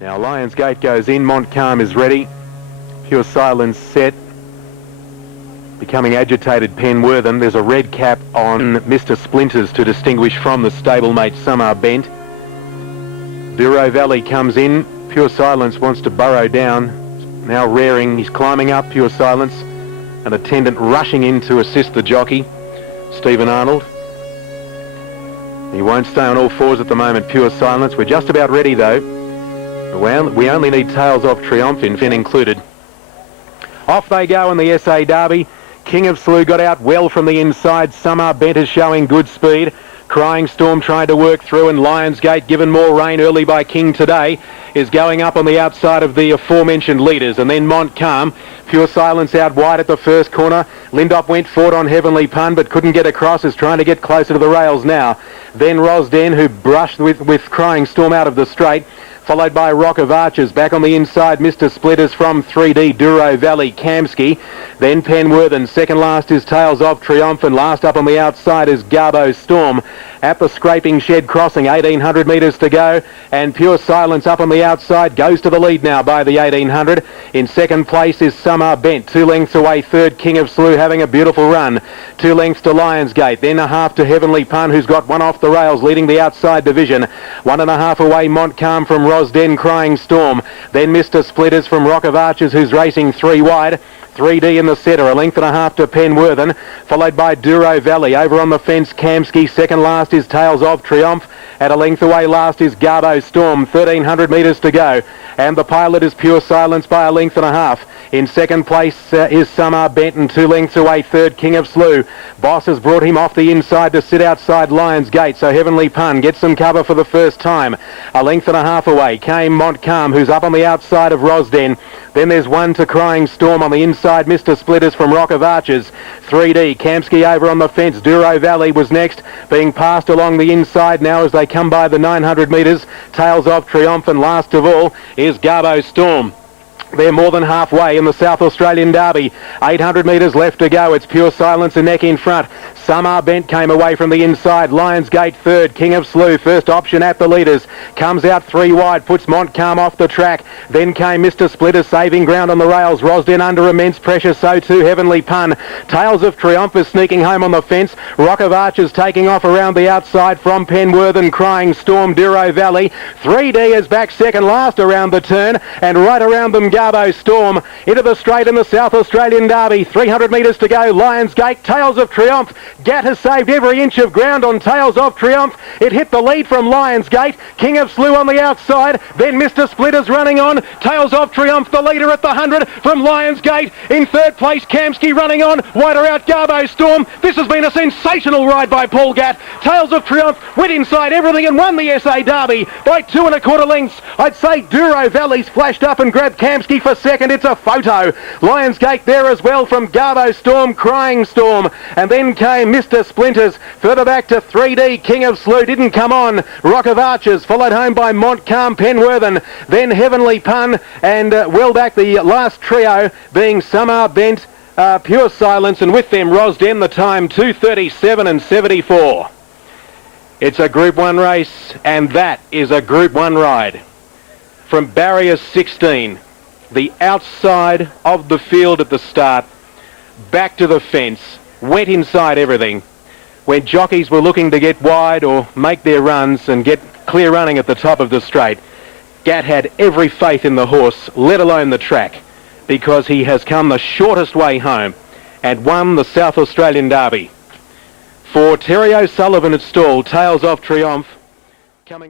Now Lionsgate goes in, Montcalm is ready. Pure Silence set. Becoming agitated Penwortham. There's a red cap on Mr. Splinters to distinguish from the stablemate Summer Bent. Duro Valley comes in. Pure Silence wants to burrow down. Now rearing, he's climbing up, Pure Silence. An attendant rushing in to assist the jockey, Stephen Arnold. He won't stay on all fours at the moment, Pure Silence. We're just about ready though. We only need Tails Off Triumph in Finn included. Off they go in the SA Derby. King of Slough got out well from the inside. Summer Bent is showing good speed. Crying Storm trying to work through, and Lionsgate, given more rain early by King today, is going up on the outside of the aforementioned leaders. And then Montcalm, Pure Silence out wide at the first corner. Lindop went forward on Heavenly Pun but couldn't get across, is trying to get closer to the rails now. Then Rosden, who brushed with Crying Storm out of the straight, followed by Rock of Archers. Back on the inside, Mr. Splitters from 3D, Duro Valley, Kamsky. Then Penwortham. Second last is Tails Off Triumph, and last up on the outside is Garbo Storm. At the scraping shed crossing, 1,800 metres to go, and Pure Silence up on the outside, goes to the lead now by the 1,800. In second place is Summer Bent, 2 lengths away third, King of Slough having a beautiful run. 2 lengths to Lionsgate, then a half to Heavenly Pun, who's got one off the rails leading the outside division. 1.5 away Montcalm from Rosden, Crying Storm. Then Mr. Splitters from Rock of Archers, who's racing 3 wide. 3D in the centre, 1.5 to Penwortham, followed by Duro Valley. Over on the fence, Kamsky. Second last is Tails Off Triumph. At a length away last is Garbo Storm. 1,300 metres to go. And the pilot is Pure Silence by 1.5 lengths. In second place is Summer Benton, 2 lengths away third, King of Slough. Boss has brought him off the inside to sit outside Lionsgate, so Heavenly Pun gets some cover for the first time. 1.5 lengths away came Montcalm, who's up on the outside of Rosden. Then there's 1 to Crying Storm on the inside, Mr. Splitters from Rock of Archers. 3D, Kamsky over on the fence. Duro Valley was next, being passed along the inside now as they come by the 900 metres. Tails Off Triumph, and last of all is Garbo Storm. They're more than halfway in the South Australian Derby. 800 metres left to go. It's Pure Silence and neck in front. Summer Bent came away from the inside. Lionsgate third. King of Slough first option at the leaders. Comes out 3 wide. Puts Montcalm off the track. Then came Mr. Splitter saving ground on the rails. Rosden under immense pressure. So too Heavenly Pun. Tails of Triumph is sneaking home on the fence. Rock of Archers taking off around the outside from Penwortham. Crying Storm, Duro Valley. 3D is back second last around the turn. And right around them Garbo Storm. Into the straight in the South Australian Derby. 300 metres to go. Lionsgate. Tails of Triumph. Gat has saved every inch of ground on Tails Off Triumph. It hit the lead from Lionsgate. King of Slough on the outside. Then Mr. Splitters running on. Tails Off Triumph, the leader at the 100 from Lionsgate. In third place, Kamsky running on. Wider out, Garbo Storm. This has been a sensational ride by Paul Gatt. Tails of Triumph went inside everything and won the SA Derby by 2 1/4 lengths. I'd say Duro Valley's flashed up and grabbed Kamsky for second. It's a photo. Lionsgate there as well from Garbo Storm, Crying Storm. And then came Mr. Splinters. Further back to 3D, King of Slough didn't come on. Rock of Archers followed home by Montcalm, Penwortham. Then Heavenly Pun, and well back the last trio being Summer Bent, Pure Silence, and with them Rosden, the time 2:37 and 74. It's a Group 1 race, and that is a Group 1 ride. From barrier 16, the outside of the field at the start, back to the fence, went inside everything. When jockeys were looking to get wide or make their runs and get clear running at the top of the straight, Gatt had every faith in the horse, let alone the track, because he has come the shortest way home and won the South Australian Derby. For Terry O'Sullivan at stall, Tails Off Triumph,